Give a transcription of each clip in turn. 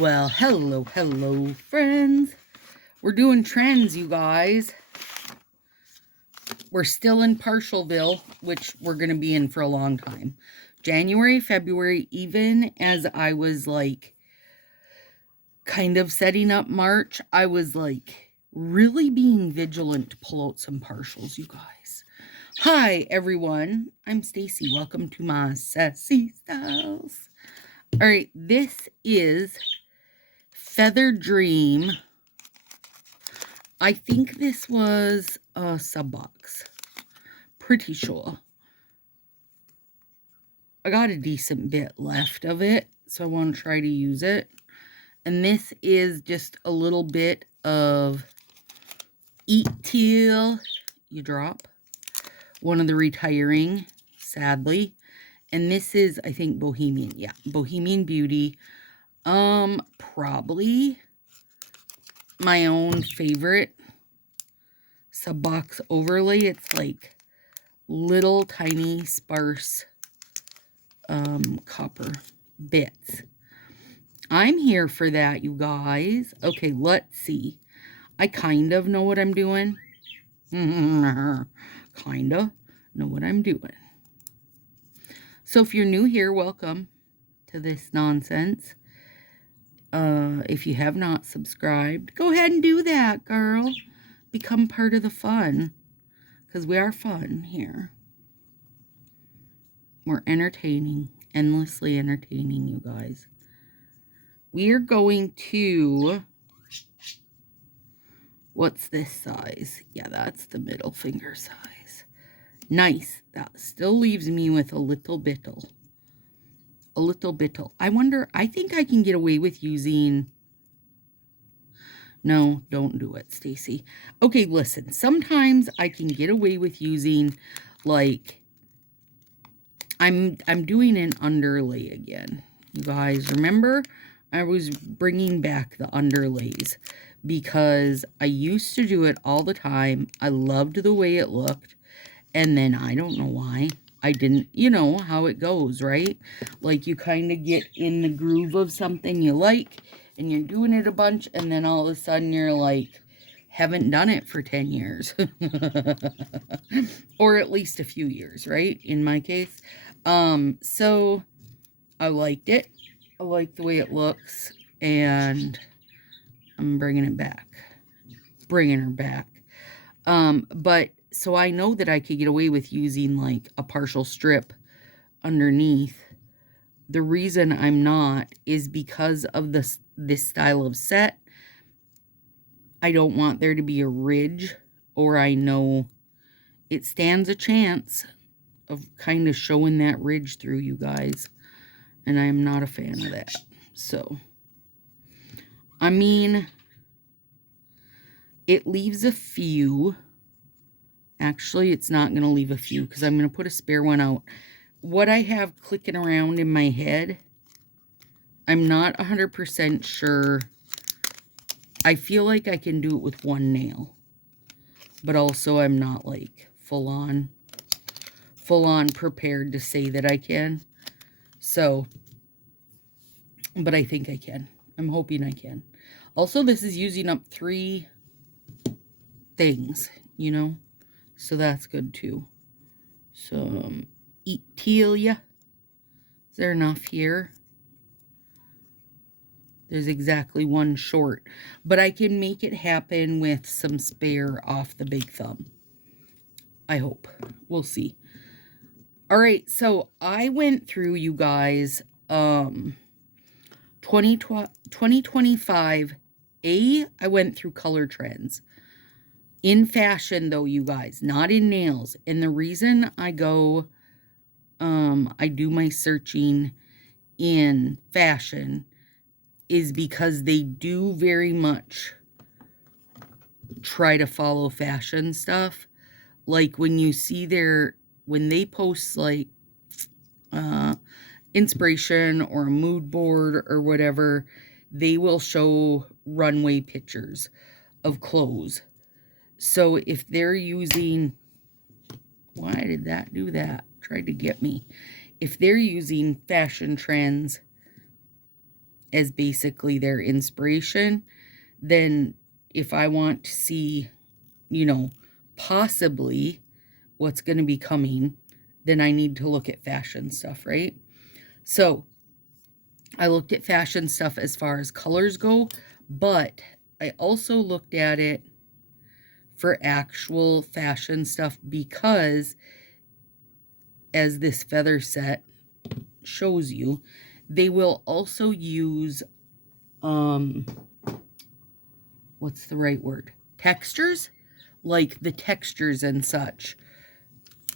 Well, hello, friends. We're doing trends, you guys. We're still in Partialville, which we're going to be in for a long time. January, February, even as I was like kind of setting up March, I was like really being vigilant to pull out some partials, you guys. Hi, everyone. I'm Stacy. Welcome to my Sassy Styles. All right, this is Feather Dream. I think this was a sub box. Pretty sure. I got a decent bit left of it, so I want to try to use it. And this is just a little bit of Eat Till You Drop. One of the retiring, sadly. And this is, I think, Bohemian. Yeah, Bohemian Beauty. Probably my own favorite sub box overlay. It's like little tiny sparse copper bits. I'm here for that, you guys. Okay, let's see. I kind of know what I'm doing. Kinda know what I'm doing. So if you're new here, welcome to this nonsense. If you have not subscribed, go ahead and do that, girl. Become part of the fun. Because we are fun here. We're entertaining. Endlessly entertaining, you guys. We are going to... What's this size? Yeah, that's the middle finger size. Nice. That still leaves me with a little bittle. A little bittle. I wonder, I think I can get away with using... No, don't do it, Stacy. Okay, listen. Sometimes I can get away with using, like... I'm doing an underlay again. You guys, remember? I was bringing back the underlays because I used to do it all the time. I loved the way it looked. And then I don't know why I didn't, you know how it goes, right? Like you kind of get in the groove of something you like and you're doing it a bunch. And then all of a sudden you're like, haven't done it for 10 years. Or at least a few years, right? In my case. So I liked it. I like the way it looks, and I'm bringing it back. Bringing her back. But, so I know that I could get away with using, like, a partial strip underneath. The reason I'm not is because of this style of set. I don't want there to be a ridge, or I know it stands a chance of kind of showing that ridge through, you guys. And I'm not a fan of that. So, I mean, it leaves a few. Actually, it's not going to leave a few because I'm going to put a spare one out. What I have clicking around in my head, I'm not 100% sure. I feel like I can do it with one nail. But also I'm not like full on prepared to say that I can. So, but I think I can. I'm hoping I can. Also, this is using up 3 things, you know? So that's good too. So, Eat Till Ya. Is there enough here? There's exactly 1 short. But I can make it happen with some spare off the big thumb. I hope. We'll see. All right, so I went through, you guys, 2025. I went through color trends. In fashion, though, you guys, not in nails. And the reason I go, I do my searching in fashion is because they do very much try to follow fashion stuff. Like when you see when they post like inspiration or a mood board or whatever, they will show runway pictures of clothes. So if they're using, why did that do that? Tried to get me. If they're using fashion trends as basically their inspiration, then if I want to see, you know, possibly what's going to be coming, then I need to look at fashion stuff, right? So I looked at fashion stuff as far as colors go, but I also looked at it for actual fashion stuff because, as this feather set shows you, they will also use, what's the right word? Textures? Like the textures and such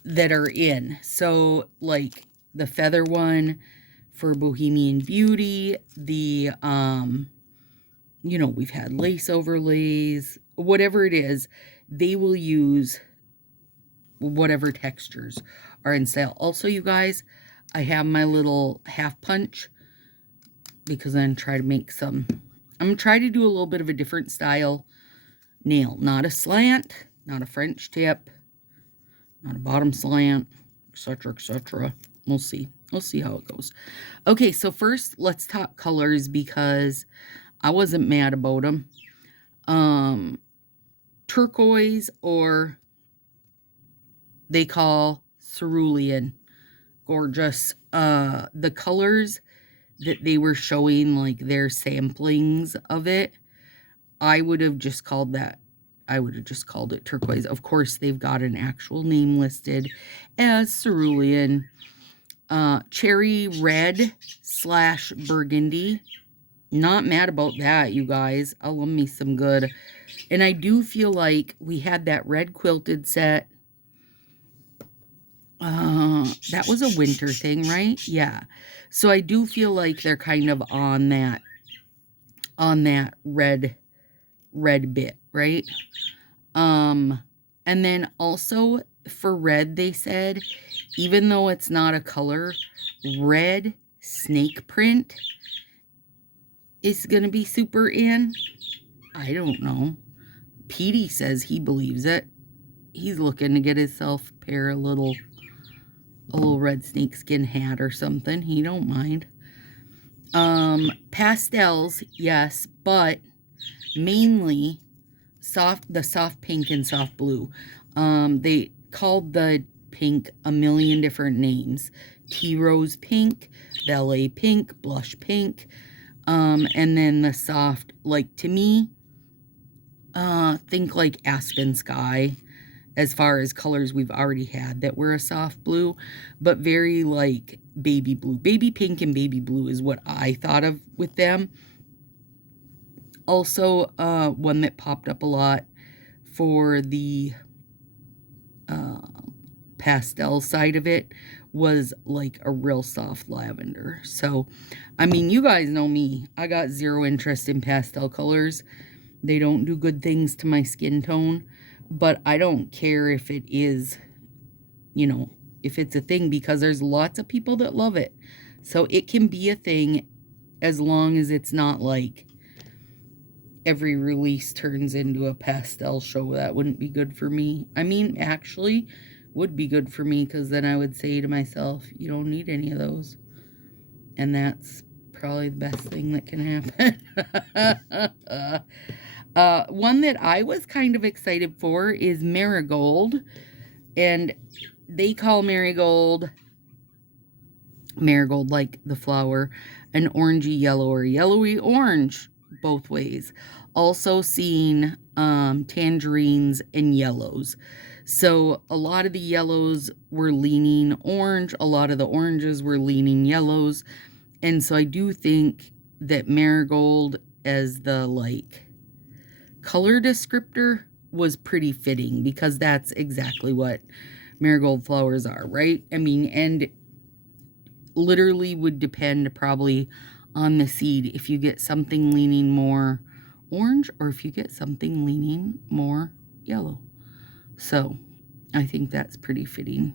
that are in. So, like the feather one for Bohemian Beauty, the, you know, we've had lace overlays, whatever it is, they will use whatever textures are in sale. Also, you guys, I have my little half punch because I'm trying to make some, I'm trying to do a little bit of a different style nail. Not a slant, not a French tip, not a bottom slant, etc., etc. We'll see. We'll see how it goes. Okay, so first, let's talk colors because I wasn't mad about them. Turquoise, or they call cerulean. Gorgeous. The colors that they were showing, like their samplings of it, I would have just called that, I would have just called it turquoise. Of course, they've got an actual name listed as cerulean. Cherry red / burgundy. Not mad about that, you guys. I love me some good. And I do feel like we had that red quilted set. That was a winter thing, right? Yeah. So I do feel like they're kind of on that red bit, right? And then also for red, they said, even though it's not a color, red snake print is going to be super in. I don't know. Petey says he believes it. He's looking to get himself a pair of a little red snakeskin hat or something. He don't mind. Pastels, yes, but mainly the soft pink and soft blue. They called the pink a million different names. Tea rose pink, ballet pink, blush pink, and then the soft, like, to me, think like aspen sky as far as colors we've already had that were a soft blue, but very like baby blue. Baby pink and baby blue is what I thought of with them. Also, one that popped up a lot for the pastel side of it was like a real soft lavender. So, I mean, you guys know me. I got zero interest in pastel colors. They don't do good things to my skin tone, but I don't care if it is, you know, if it's a thing, because there's lots of people that love it. So it can be a thing as long as it's not like every release turns into a pastel show. That wouldn't be good for me. I mean, actually would be good for me, because then I would say to myself, you don't need any of those. And that's probably the best thing that can happen. One that I was kind of excited for is marigold. And they call marigold like the flower, an orangey yellow or yellowy orange, both ways. Also seeing tangerines and yellows. So a lot of the yellows were leaning orange. A lot of the oranges were leaning yellows. And so I do think that marigold as the like color descriptor was pretty fitting, because that's exactly what marigold flowers are, right? I mean, and literally would depend probably on the seed if you get something leaning more orange or if you get something leaning more yellow. So I think that's pretty fitting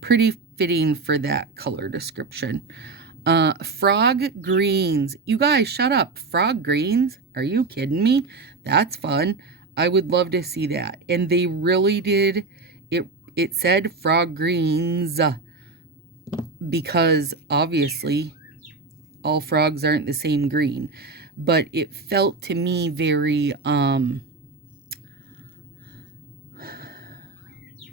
for that color description. Frog greens. You guys, shut up. Frog greens? Are you kidding me? That's fun. I would love to see that. And they really did. It said frog greens because obviously all frogs aren't the same green, but it felt to me very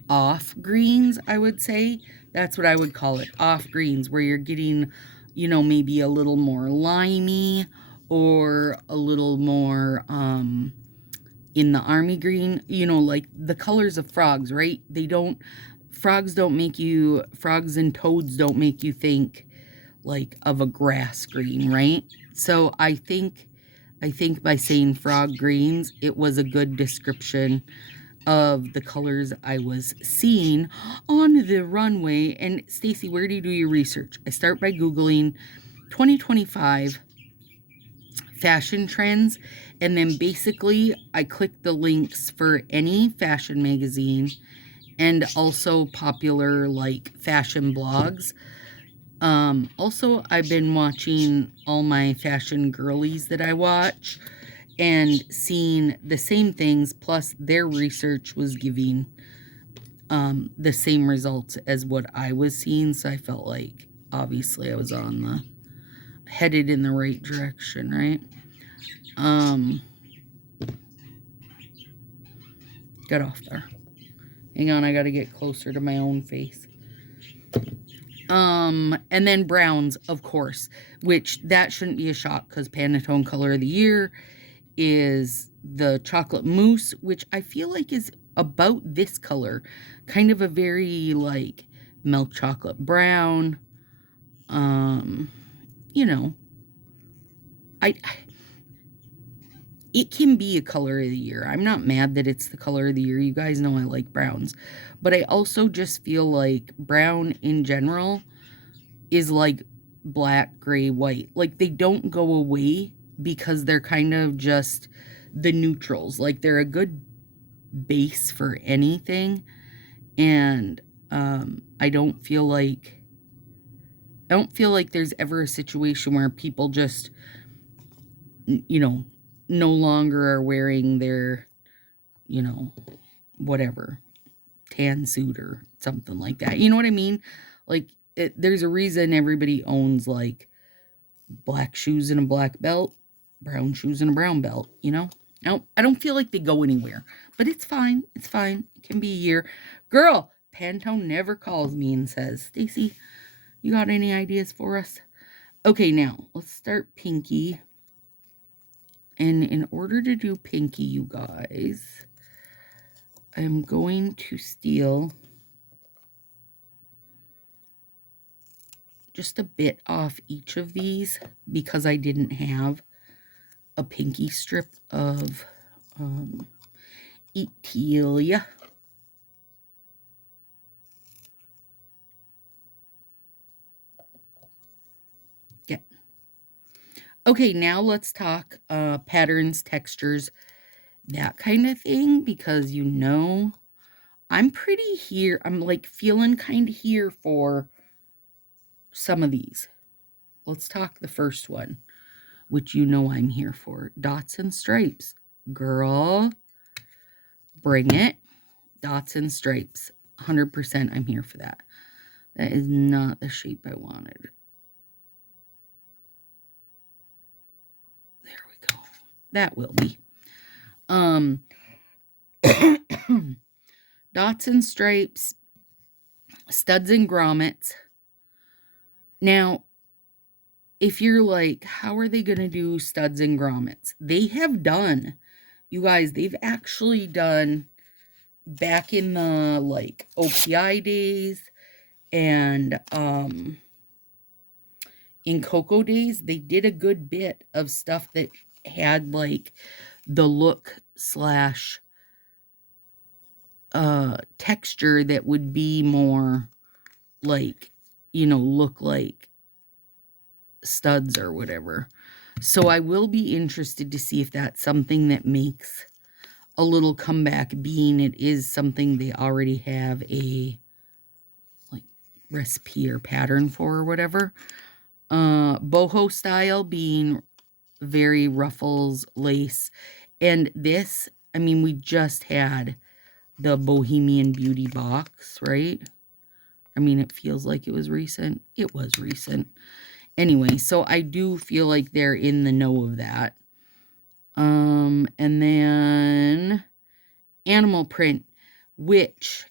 off greens, I would say. That's what I would call it, off greens, where you're getting, you know, maybe a little more limey or a little more in the army green, you know, like the colors of frogs, right? Frogs and toads don't make you think like of a grass green, right? So I think by saying frog greens, it was a good description of the colors I was seeing on the runway. And Stacy, where do you do your research? I start by Googling 2025 fashion trends, and then basically I click the links for any fashion magazine and also popular like fashion blogs. Also, I've been watching all my fashion girlies that I watch and seeing the same things, plus their research was giving the same results as what I was seeing. So I felt like obviously I was headed in the right direction, right? Get off there. Hang on, I gotta get closer to my own face. And then browns, of course, which that shouldn't be a shock because Pantone color of the year is the chocolate mousse, which I feel like is about this color, kind of a very like milk chocolate brown. You know, it can be a color of the year. I'm not mad that it's the color of the year. You guys know I like browns, but I also just feel like brown in general is like black, gray, white. Like they don't go away because they're kind of just the neutrals. Like they're a good base for anything. And I don't feel like there's ever a situation where people just, you know, no longer are wearing their, you know, whatever, tan suit or something like that. You know what I mean? Like there's a reason everybody owns like black shoes and a black belt, brown shoes and a brown belt, you know? I don't feel like they go anywhere, but it's fine. It's fine. It can be a year. Girl, Pantone never calls me and says, Stacy, you got any ideas for us? Okay, now let's start Pinky. And in order to do Pinky, you guys, I'm going to steal just a bit off each of these because I didn't have a Pinky strip of Etelia. Yeah. Okay, now let's talk patterns, textures, that kind of thing, because you know I'm pretty here. I'm like feeling kind of here for some of these. Let's talk the first one, which you know I'm here for. Dots and stripes. Girl, bring it. Dots and stripes. 100% I'm here for that. That is not the shape I wanted. There we go. That will be. Dots and stripes, studs and grommets. Now, if you're like, how are they going to do studs and grommets? They have done, you guys, they've actually done back in the like OPI days and in Cocoa days, they did a good bit of stuff that had like the look slash texture that would be more like, you know, look like studs or whatever. So I will be interested to see if that's something that makes a little comeback, being it is something they already have a like recipe or pattern for or whatever. Boho style being very ruffles, lace. And this, I mean, we just had the Bohemian Beauty box, right? I mean, it feels like it was recent. It was recent. Anyway, so I do feel like they're in the know of that. And then animal print, which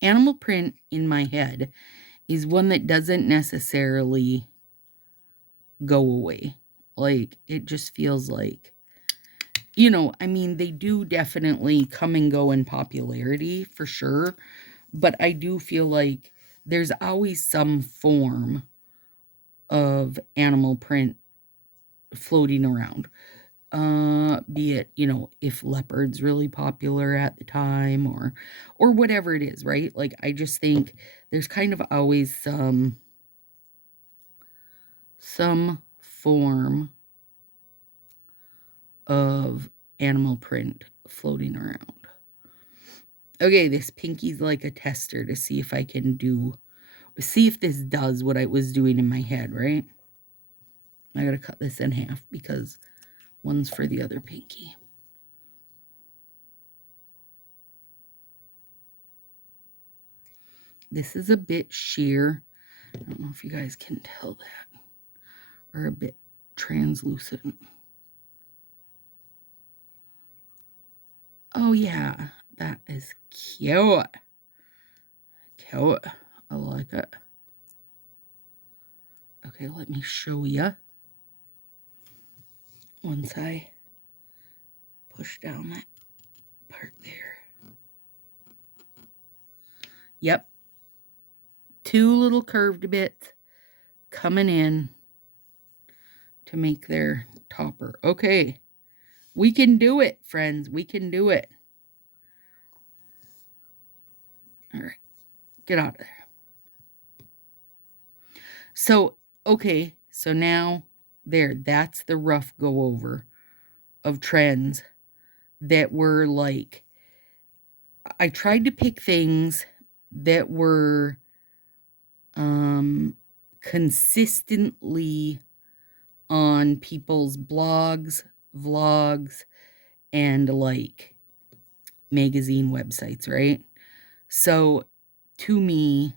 animal print in my head is one that doesn't necessarily go away. Like, it just feels like, you know, I mean, they do definitely come and go in popularity for sure, but I do feel like there's always some form of animal print floating around. Be it, you know, if leopard's really popular at the time or whatever it is, right? Like, I just think there's kind of always some form of animal print floating around. Okay, this pinky's like a tester to see if I can see if this does what I was doing in my head, right? I gotta cut this in half because one's for the other pinky. This is a bit sheer. I don't know if you guys can tell that. Or a bit translucent. Oh yeah, that is cute. Cute. I like it. Okay, let me show you. Once I push down that part there. Yep. Two little curved bits coming in to make their topper. Okay. We can do it, friends. We can do it. All right. Get out of there. So, okay. So now, there. That's the rough go over of trends that were like, I tried to pick things that were consistently on people's blogs, vlogs, and like magazine websites, right? So to me,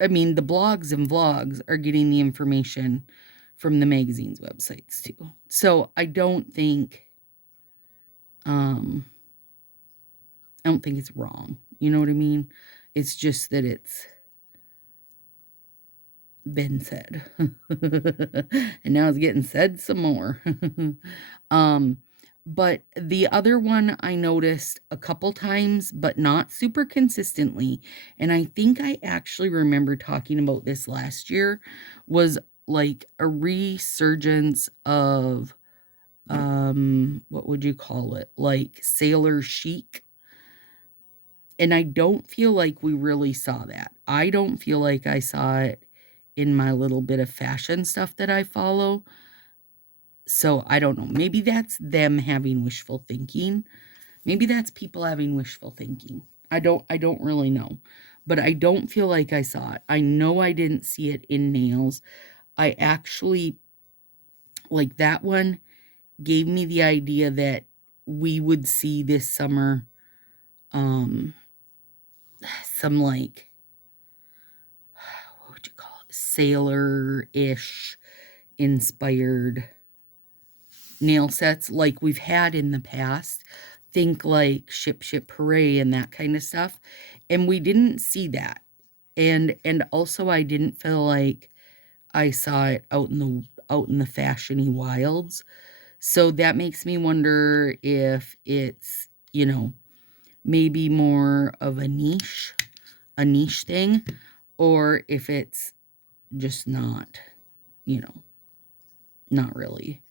I mean, the blogs and vlogs are getting the information from the magazine's websites too. So I don't think it's wrong. You know what I mean? It's just that it's been said. And now it's getting said some more. But the other one I noticed a couple times, but not super consistently, and I think I actually remember talking about this last year, was like a resurgence of what would you call it? Like sailor chic. And I don't feel like we really saw that. I don't feel like I saw it in my little bit of fashion stuff that I follow. So I don't know. Maybe that's them having wishful thinking. Maybe that's people having wishful thinking. I don't really know. But I don't feel like I saw it. I know I didn't see it in nails. I actually, like, that one gave me the idea that we would see this summer some, like, what would you call it? Sailor-ish inspired nail sets like we've had in the past. Think like Ship Hooray and that kind of stuff. And we didn't see that. And also I didn't feel like I saw it out in the fashiony wilds. So that makes me wonder if it's, you know, maybe more of a niche thing, or if it's just not, you know, not really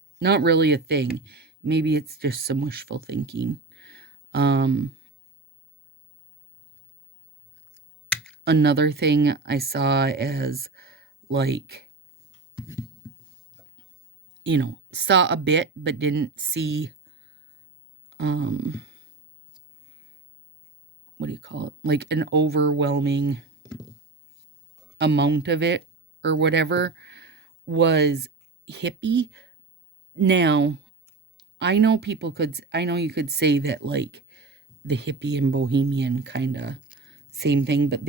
a thing. Maybe it's just some wishful thinking. Another thing I saw as, like, you know, saw a bit but didn't see, what do you call it? Like an overwhelming amount of it or whatever, was hippie. Now, I know you could say that, like, the hippie and bohemian kind of same thing, but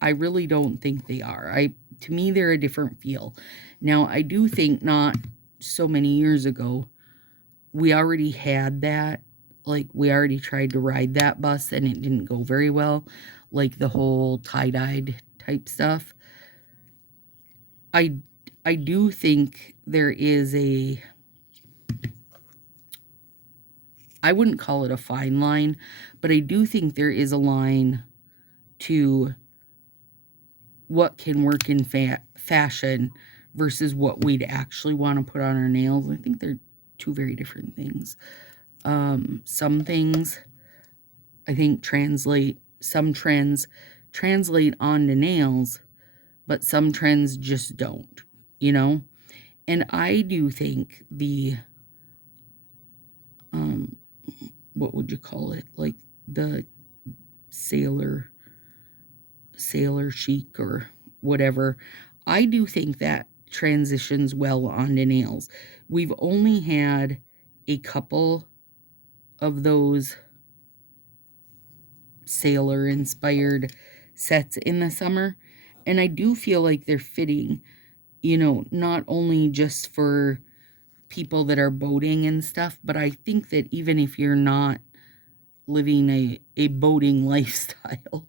I really don't think they are. I to me, they're a different feel. Now, I do think not so many years ago, we already had that. Like, we already tried to ride that bus and it didn't go very well. Like the whole tie-dyed type stuff. I do think there is a, I wouldn't call it a fine line, but I do think there is a line to what can work in fashion versus what we'd actually want to put on our nails. I think they're two very different things. Some things I think some trends translate onto nails, but some trends just don't, you know? And I do think the, what would you call it? Like the sailor chic or whatever. I do think that transitions well onto nails. We've only had a couple of those sailor inspired sets in the summer, and I do feel like they're fitting, you know, not only just for people that are boating and stuff, but I think that even if you're not living a boating lifestyle,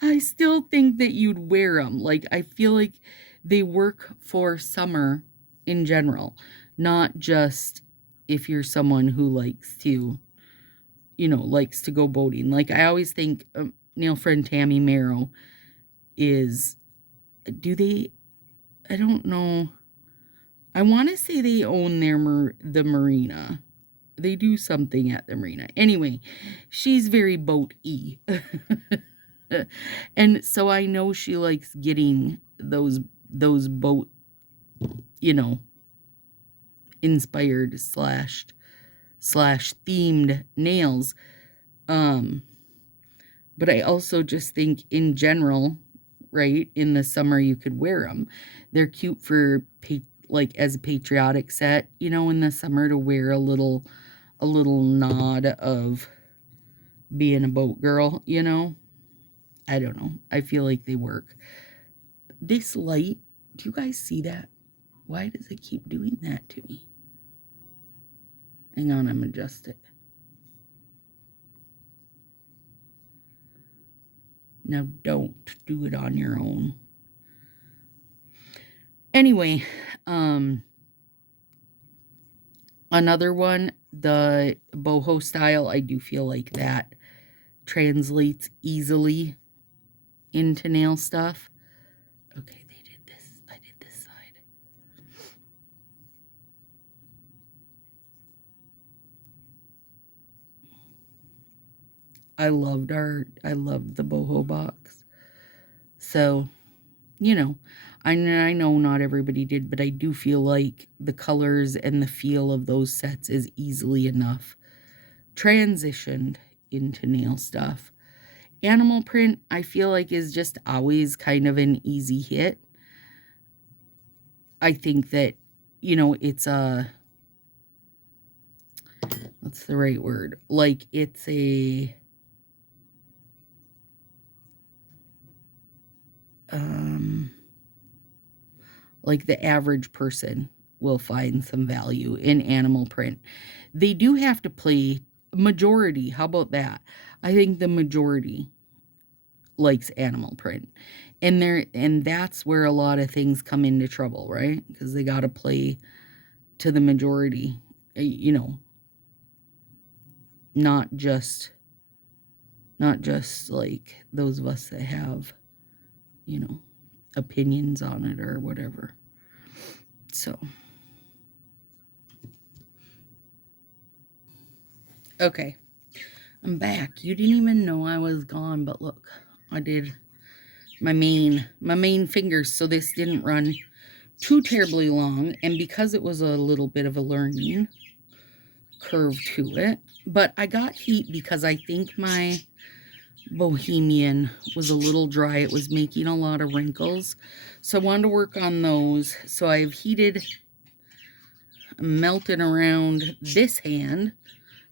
I still think that you'd wear them. Like, I feel like they work for summer in general, not just if you're someone who likes to, you know, likes to go boating. Like, I always think nail friend Tammy Marrow is, I don't know. I want to say they own the marina. They do something at the marina. Anyway, she's very boat-y. And so I know she likes getting those boat, you know, inspired slash themed nails. But I also just think in general, right, in the summer you could wear them. They're cute for like as a patriotic set, you know, in the summer to wear a little nod of being a boat girl, you know. I don't know. I feel like they work. This light, do you guys see that? Why does it keep doing that to me? Hang on, I'm adjust it. Now don't do it on your own. Anyway, another one, the boho style, I do feel like that translates easily into nail stuff. Okay, they did this. I did this side. I loved the boho box. So, you know, I know not everybody did, but I do feel like the colors and the feel of those sets is easily enough transitioned into nail stuff. Animal print, I feel like, is just always kind of an easy hit. I think that, you know, it's what's the right word? Like, it's a, like the average person will find some value in animal print. They do have to play majority. How about that? I think the majority likes animal print. And that's where a lot of things come into trouble, right? Because they got to play to the majority, you know, not just like those of us that have, you know, opinions on it or whatever. So, okay, I'm back. You didn't even know I was gone, but look, I did my main fingers, so this didn't run too terribly long, and because it was a little bit of a learning curve to it, but I got heat because I think my Bohemian was a little dry. It was making a lot of wrinkles, so I wanted to work on those. So I've heated, melted around this hand,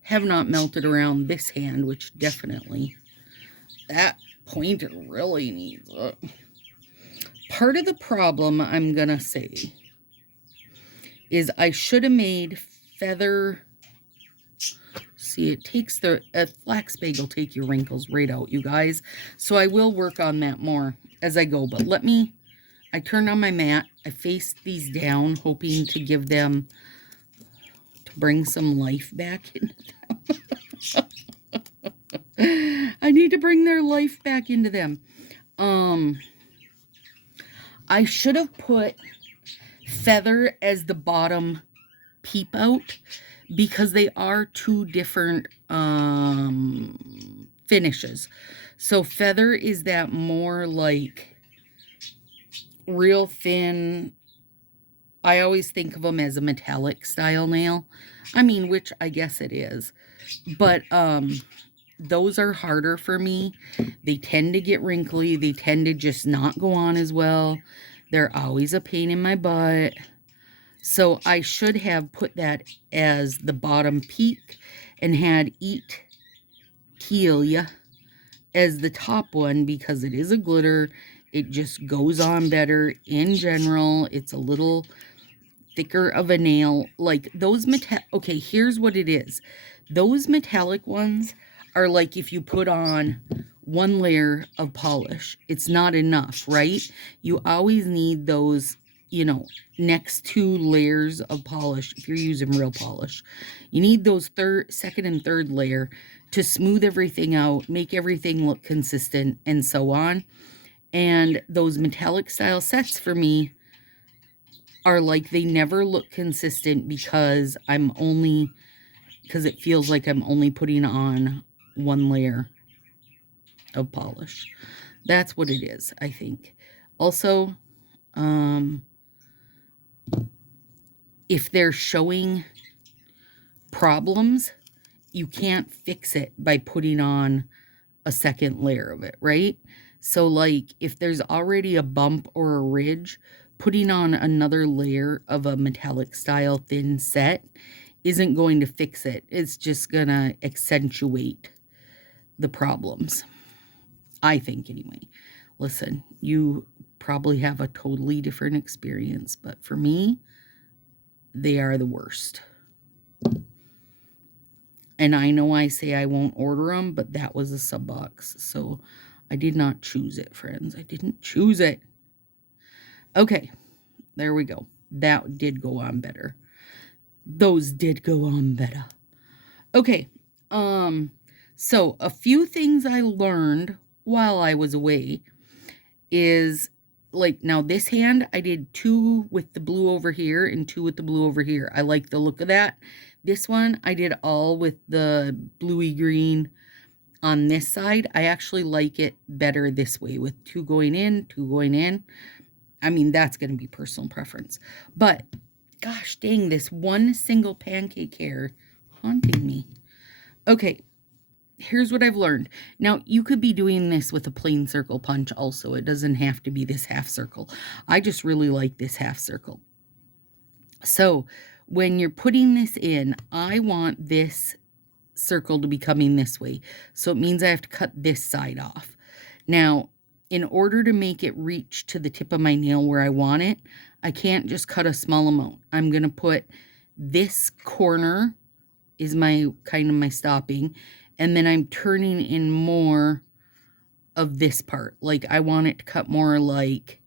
have not melted around this hand, which definitely, that point really needs it. Part of the problem, I'm going to say, is I should have made feather. See, it takes a flax bag will take your wrinkles right out, you guys. So I will work on that more as I go. But I turned on my mat. I faced these down, hoping to give them, to bring some life back into them. I need to bring their life back into them. I should have put feather as the bottom peep out, because they are two different finishes. So feather is that more like real thin. I always think of them as a metallic style nail. I mean, which I guess it is. But those are harder for me. They tend to get wrinkly. They tend to just not go on as well. They're always a pain in my butt. So I should have put that as the bottom peak and had Eat Telia as the top one, because it is a glitter. It just goes on better in general. It's a little thicker of a nail. Like those okay, here's what it is. Those metallic ones are like if you put on one layer of polish. It's not enough, right? You always need those, you know, next 2 layers of polish if you're using real polish. You need those second and third layer to smooth everything out, make everything look consistent, and so on. And those metallic style sets for me are like they never look consistent because it feels like I'm only putting on 1 layer of polish. That's what it is, I think. Also, if they're showing problems, you can't fix it by putting on a second layer of it, right? So like if there's already a bump or a ridge, putting on another layer of a metallic style thin set isn't going to fix it. It's just gonna accentuate the problems, I think, anyway. Listen, you probably have a totally different experience, but for me, they are the worst. And I know I say I won't order them, but that was a sub box, so I did not choose it, friends. I didn't choose it. Okay, there we go. That did go on better. Those did go on better. Okay, so a few things I learned while I was away is, like, now this hand, I did 2 with the blue over here and 2 with the blue over here. I like the look of that. This one, I did all with the bluey green on this side. I actually like it better this way, with 2 going in, 2 going in. I mean, that's going to be personal preference. But, gosh dang, this one single pancake hair haunting me. Okay, here's what I've learned. Now, you could be doing this with a plain circle punch also. It doesn't have to be this half circle. I just really like this half circle. So, when you're putting this in, I want this circle to be coming this way. So, it means I have to cut this side off. Now, in order to make it reach to the tip of my nail where I want it, I can't just cut a small amount. I'm going to put this corner is my kind of my stopping, and then I'm turning in more of this part. Like I want it to cut more like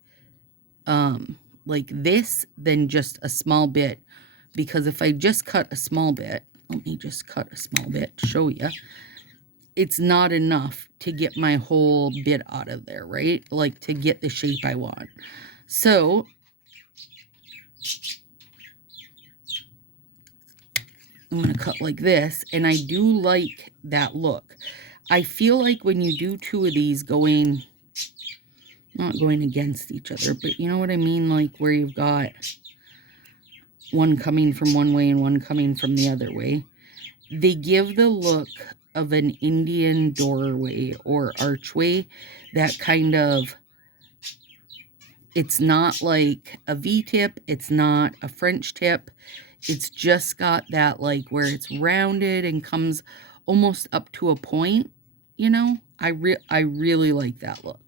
this than just a small bit, because if I just cut a small bit, let me just cut a small bit to show you. It's not enough to get my whole bit out of there, right? Like to get the shape I want. So I'm going to cut like this, and I do like that look. I feel like when you do 2 of these going, not going against each other, but you know what I mean? Like where you've got one coming from one way and one coming from the other way. They give the look of an Indian doorway or archway, that kind of, it's not like a V-tip, it's not a French tip, it's just got that like where it's rounded and comes almost up to a point, you know? I really like that look.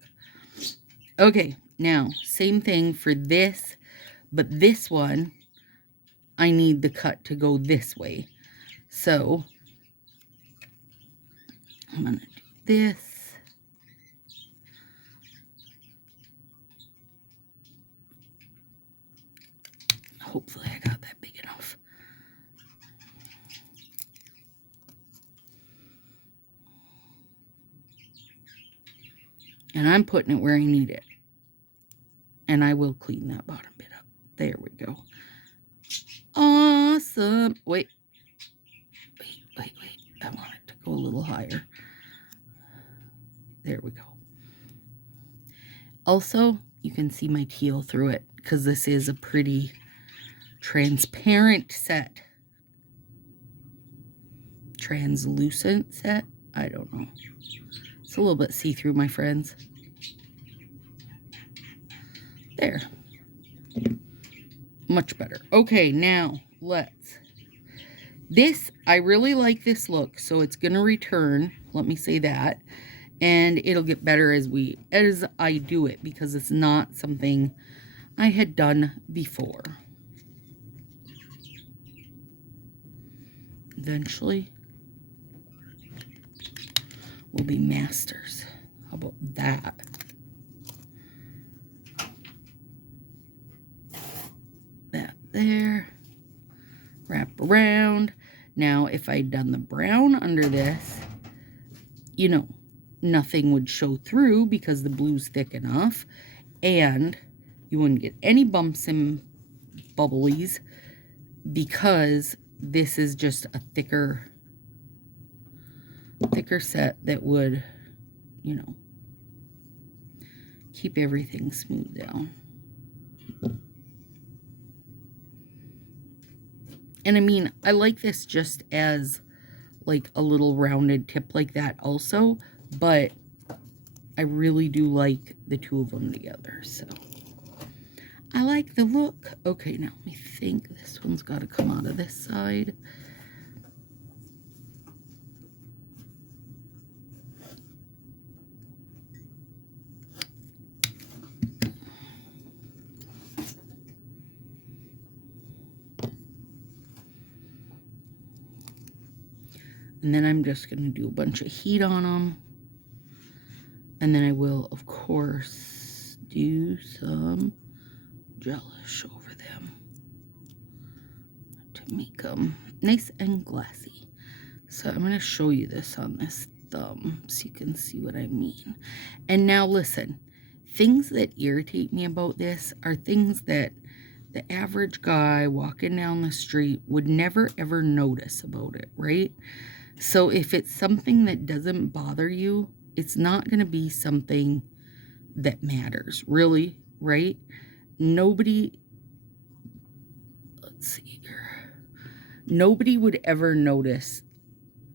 Okay, Now, same thing for this, but this one, I need the cut to go this way. So, I'm going to do this. Hopefully I got that big enough. And I'm putting it where I need it. And I will clean that bottom bit up. There we go. Awesome. Wait. I want it to go a little higher. There we go. Also, you can see my teal through it because this is a pretty transparent set. Translucent set? I don't know. It's a little bit see-through, my friends. There. Much better. Okay, now let's. This, I really like this look, so it's going to return. Let me say that. And it'll get better as I do it because it's not something I had done before. Eventually, we'll be masters. How about that? That there. Wrap around. Now, if I'd done the brown under this, you know, nothing would show through because the blue's thick enough. And you wouldn't get any bumps and bubblies because this is just a thicker set that would, you know, keep everything smooth down. And I mean, I like this just as like a little rounded tip like that also, but I really do like the two of them together, so I like the look. Okay, now let me think. This one's got to come out of this side. And then I'm just going to do a bunch of heat on them. And then I will, of course, do some gelish over them to make them nice and glassy. So I'm going to show you this on this thumb so you can see what I mean. And now listen, things that irritate me about this are things that the average guy walking down the street would never ever notice about it, right? So if it's something that doesn't bother you, it's not going to be something that matters, really, right? Nobody, let's see here, nobody would ever notice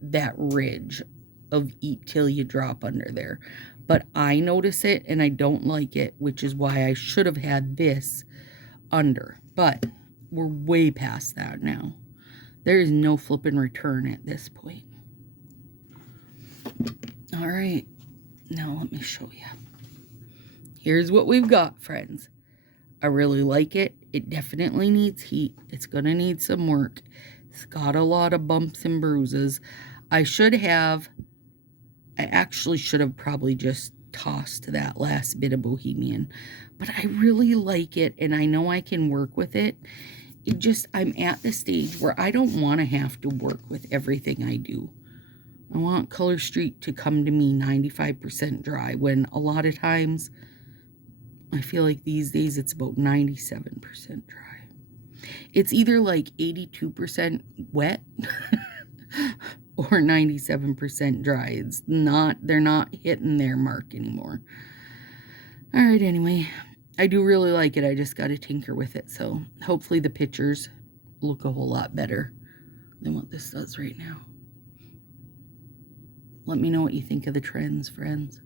that ridge of eat till you drop under there. But I notice it and I don't like it, which is why I should have had this under. But we're way past that now. There is no flipping return at this point. All right, now let me show you. Here's what we've got, friends. I really like it. It definitely needs heat. It's going to need some work. It's got a lot of bumps and bruises. I actually should have probably just tossed that last bit of Bohemian. But I really like it, and I know I can work with it. I'm at the stage where I don't want to have to work with everything I do. I want Color Street to come to me 95% dry, when a lot of times I feel like these days it's about 97% dry. It's either like 82% wet or 97% dry. They're not hitting their mark anymore. All right, anyway, I do really like it. I just got to tinker with it. So hopefully the pictures look a whole lot better than what this does right now. Let me know what you think of the trends, friends.